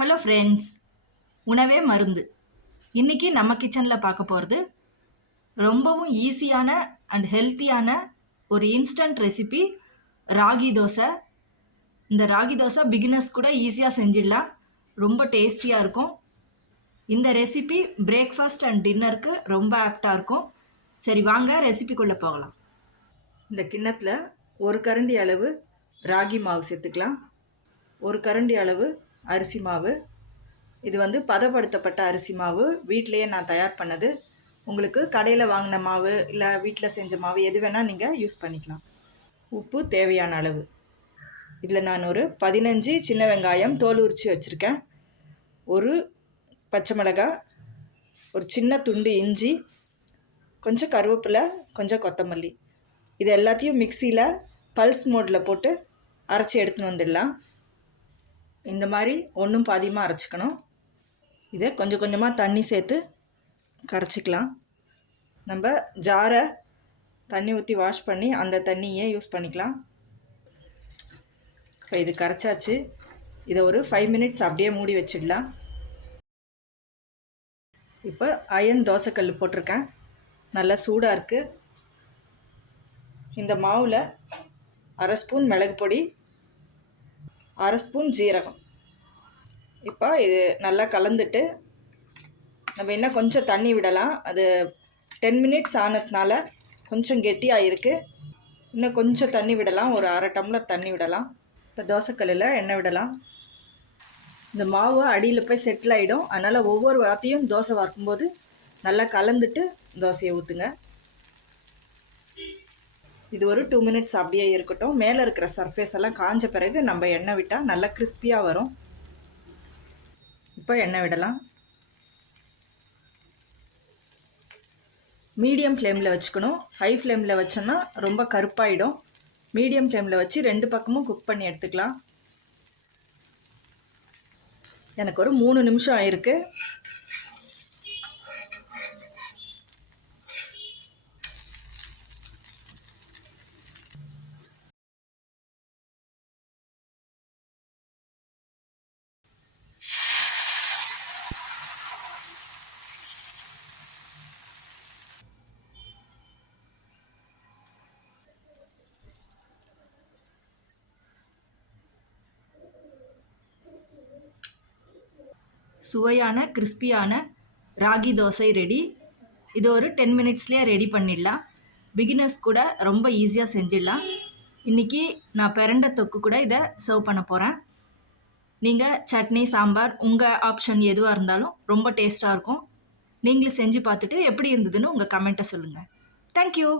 Hello friends, உணவே மருந்து. இன்றைக்கி நம்ம கிச்சனில் பார்க்க போகிறது ரொம்பவும் ஈஸியான அண்ட் ஹெல்த்தியான ஒரு இன்ஸ்டன்ட் ரெசிபி ராகி தோசை. இந்த ராகி தோசை பிகினர்ஸ் கூட ஈஸியாக செஞ்சிடலாம், ரொம்ப டேஸ்டியாக இருக்கும். இந்த ரெசிபி பிரேக்ஃபாஸ்ட் அண்ட் டின்னருக்கு ரொம்ப ஆப்டாக இருக்கும். சரி வாங்க ரெசிபிக்குள்ளே போகலாம். இந்த கிண்ணத்தில் ஒரு கரண்டி அளவு ராகி மாவு சேர்த்துக்கலாம், ஒரு கரண்டி அளவு அரிசி மாவு. இது பதப்படுத்தப்பட்ட அரிசி மாவு, வீட்டிலையே நான் தயார் பண்ணது. உங்களுக்கு கடையில் வாங்கின மாவு இல்லை வீட்டில் செஞ்ச மாவு எது வேணால் நீங்கள் யூஸ் பண்ணிக்கலாம். உப்பு தேவையான அளவு. இதில் நான் ஒரு 15 சின்ன வெங்காயம் தோல் உரித்து வச்சுருக்கேன், ஒரு பச்சை மிளகாய், ஒரு சின்ன துண்டு இஞ்சி, கொஞ்சம் கருவேப்பிலை, கொஞ்சம் கொத்தமல்லி. இது எல்லாத்தையும் மிக்சியில் பல்ஸ் மோடில் போட்டு அரைச்சி எடுத்துன்னு வந்துடலாம். இந்த மாதிரி ஒன்றும் பாதியமாக அரைச்சிக்கணும். இதை கொஞ்சம் கொஞ்சமாக தண்ணி சேர்த்து கரைச்சிக்கலாம். நம்ம ஜாரை தண்ணி ஊற்றி வாஷ் பண்ணி அந்த தண்ணியே யூஸ் பண்ணிக்கலாம். இப்போ இது கரைச்சாச்சு. இதை ஒரு 5 மினிட்ஸ் அப்படியே மூடி வச்சிடலாம். இப்போ அயன் தோசைக்கல் போட்டிருக்கேன், நல்லா சூடாக இருக்குது. இந்த மாவில் 1/2 ஸ்பூன் மிளகு பொடி, 1/2 ஸ்பூன் ஜீரகம். இப்போ இது நல்லா கலந்துட்டு நம்ம இன்னும் கொஞ்சம் தண்ணி விடலாம். அது 10 மினிட்ஸ் ஆனதுனால கொஞ்சம் கெட்டியாக இருக்குது. இன்னும் கொஞ்சம் தண்ணி விடலாம், ஒரு 1/2 டம்ளர் தண்ணி விடலாம். இப்போ தோசைக்கல்லில் எண்ணெய் விடலாம். இந்த மாவு அடியில் போய் செட்டில் ஆகிடும், அதனால் ஒவ்வொரு வாட்டியும் தோசை வார்க்கும்போது நல்லா கலந்துட்டு தோசையை ஊற்றுங்க. இது ஒரு 2 மினிட்ஸ் அப்படியே இருக்கட்டும். மேலே இருக்கிற சர்ஃபேஸ் எல்லாம் காஞ்ச பிறகு நம்ம எண்ணெய் விட்டால் நல்லா கிறிஸ்பியாக வரும். இப்போ எண்ணெய் விடலாம். மீடியம் ஃப்ளேமில் வச்சுக்கணும். ஹை ஃப்ளேமில் வச்சோன்னா ரொம்ப கருப்பாயிடும். மீடியம் ஃப்ளேமில் வச்சு 2 பக்கமும் குக் பண்ணி எடுத்துக்கலாம். எனக்கு ஒரு 3 நிமிஷம் ஆயிருக்கு. சுவையான கிறிஸ்பியான ராகி தோசை ரெடி. இது ஒரு 10 மினிட்ஸ்லேயே ரெடி பண்ணிடலாம். பிகினர்ஸ் கூட ரொம்ப ஈஸியாக செஞ்சிடலாம். இன்றைக்கி நான் பிரண்டை தொக்கு கூட இதை சர்வ் பண்ண போகிறேன். நீங்கள் சட்னி, சாம்பார், உங்கள் ஆப்ஷன் எதுவாக இருந்தாலும் ரொம்ப டேஸ்ட்டாக இருக்கும். நீங்களும் செஞ்சு பார்த்துட்டு எப்படி இருந்ததுன்னு உங்கள் கமெண்ட்டை சொல்லுங்கள். தேங்க்யூ.